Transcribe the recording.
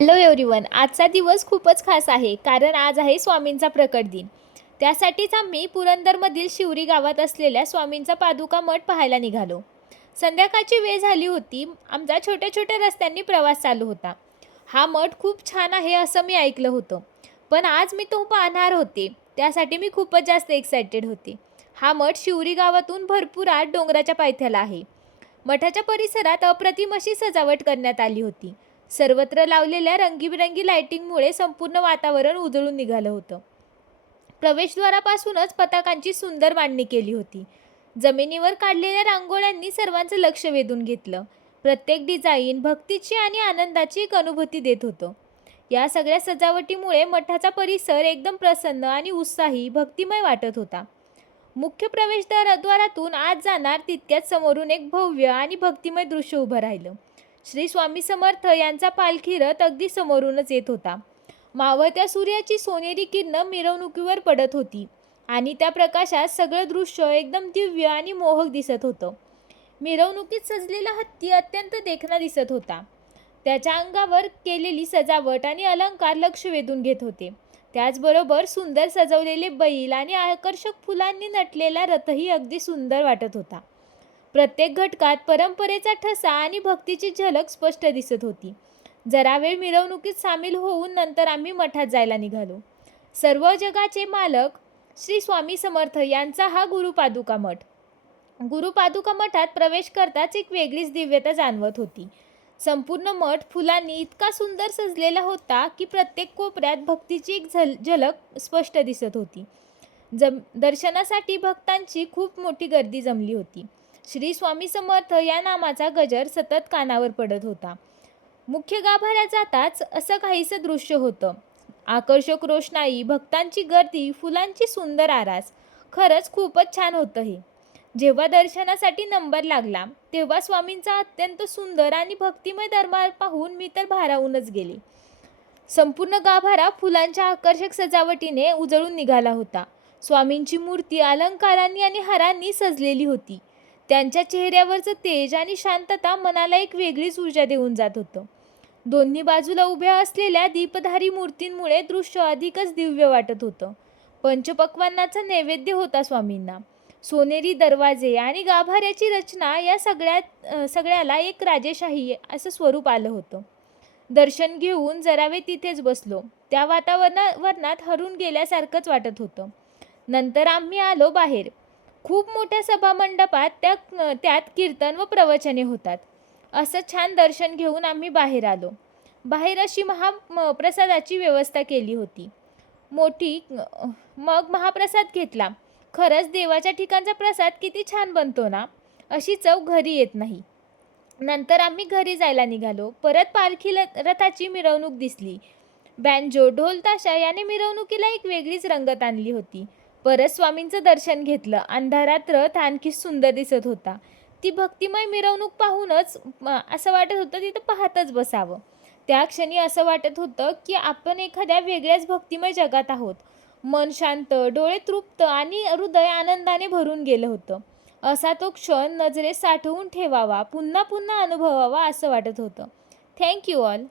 Hello everyone. आजचा दिवस खूपच खास आहे कारण आज आहे स्वामींचा प्रकट दिन. त्यासाठीच आम्ही पुरंदरमधील शिवरी गावात असलेल्या स्वामींचा पादुका मठ पाहायला निघालो. संध्याकाळची वेळ झाली होती. आमचा छोट्या छोट्या रस्त्यांनी प्रवास चालू होता. हा मठ खूप छान आहे असं मी ऐकलं होतं, पण आज मी तो पाहणार होते. त्यासाठी मी खूपच जास्त एक्सायटेड होते. हा मठ शिवरी गावातून भरपूर आत डोंगराच्या पायथ्याला आहे. मठाच्या परिसरात अप्रतिम अशी सजावट करण्यात आली होती. सर्वत्र लावलेल्या रंगीबिरंगी लाइटिंगमुळे संपूर्ण वातावरण उजळून निघालं होतं. प्रवेशद्वारापासूनच पताकांची सुंदर मांडणी केली होती. जमिनीवर काढलेल्या रांगोळ्यांनी सर्वांचं लक्ष वेधून घेतलं. प्रत्येक डिझाईन भक्तीची आणि आनंदाची एक अनुभूती देत होतं. या सगळ्या सजावटीमुळे मठाचा परिसर एकदम प्रसन्न आणि उत्साही, भक्तिमय वाटत होता. मुख्य प्रवेशद्वारातून आत जाणार तितक्याच समोरून एक भव्य आणि भक्तिमय दृश्य उभं राहिलं. श्री स्वामी समर्थ यांचा पालखी रथ अगदी समोरूनच येत होता. मावळत्या सूर्याची सोनेरी किरणं मिरवणुकीवर पडत होती आणि त्या प्रकाशात सगळं दृश्य एकदम दिव्य आणि मोहक दिसत होतं. मिरवणुकीत सजलेला हत्ती अत्यंत देखणा दिसत होता. त्याच्या अंगावर केलेली सजावट आणि अलंकार लक्ष वेधून घेत होते. त्याचबरोबर सुंदर सजवलेले बैल आणि आकर्षक फुलांनी नटलेला रथही अगदी सुंदर वाटत होता. प्रत्येक घटकात परंपरेचा ठसा आणि भक्तीची झलक स्पष्ट दिसत होती. जरा वेळ मिरवणुकीत सामील होऊन नंतर आम्ही मठात जायला निघालो. सर्व जगाचे मालक श्री स्वामी समर्थ यांचा हा गुरुपादुका मठ. गुरुपादुका मठात प्रवेश करताच एक वेगळीच दिव्यता जाणवत होती. संपूर्ण मठ फुलांनी इतका सुंदर सजलेला होता की प्रत्येक कोपऱ्यात भक्तीची एक झलक स्पष्ट दिसत होती. दर्शनासाठी भक्तांची खूप मोठी गर्दी जमली होती. श्री स्वामी समर्थ या नामाचा गजर सतत कानावर पडत होता. मुख्य गाभाऱ्यात जाताच असं काहीसं दृश्य होतं. आकर्षक रोषणाई, भक्तांची गर्दी, फुलांची सुंदर आरास. खरंच खूपच छान होतं हे. जेव्हा दर्शनासाठी नंबर लागला तेव्हा स्वामींचा अत्यंत सुंदर आणि भक्तिमय दरबार पाहून मी तर भारावूनच गेले. संपूर्ण गाभारा फुलांच्या आकर्षक सजावटीने उजळून निघाला होता. स्वामींची मूर्ती अलंकारांनी आणि हारांनी सजलेली होती. त्यांच्या चेहऱ्यावरचं तेज आणि शांतता मनाला एक वेगळीच ऊर्जा देऊन जात होतं. दोन्ही बाजूला उभ्या असलेल्या दीपधारी मूर्तींमुळे दृश्य अधिकच दिव्य वाटत होतं. पंचपक्वान्नाचा नैवेद्य होता स्वामींना. सोनेरी दरवाजे आणि गाभाऱ्याची रचना या सगळ्याला एक राजेशाही असं स्वरूप आलं होतं. दर्शन घेऊन जरा वेळ तिथेच बसलो. त्या वातावरणात हरून गेल्यासारखंच वाटत होतं. नंतर आम्ही आलो बाहेर. खूप मोठ्या सभामंडपात त्यात कीर्तन व प्रवचने होतात. असं छान दर्शन घेऊन आम्ही बाहेर आलो. बाहेर अशी महाप्रसादाची व्यवस्था केली होती मोठी. मग महाप्रसाद घेतला. खरंच देवाच्या ठिकाणचा प्रसाद किती छान बनतो ना, अशी चव घरी येत नाही. नंतर आम्ही घरी जायला निघालो. परत पालखी रथाची मिरवणूक दिसली. बँजो, ढोल ताशा याने मिरवणुकीला एक वेगळीच रंगत आणली होती. परत स्वामींचं दर्शन घेतलं. अंधारात रथ आणखी सुंदर दिसत होता. ती भक्तिमय मिरवणूक पाहूनच असं वाटत होतं तिथं पाहतच बसावं. त्या क्षणी असं वाटत होतं की आपण एखाद्या वेगळ्याच भक्तिमय जगात आहोत. मन शांत, डोळे तृप्त आणि हृदय आनंदाने भरून गेलं होतं. असा तो क्षण नजरेत साठवून ठेवावा, पुन्हा पुन्हा अनुभवावा असं वाटत होतं. Thank you all.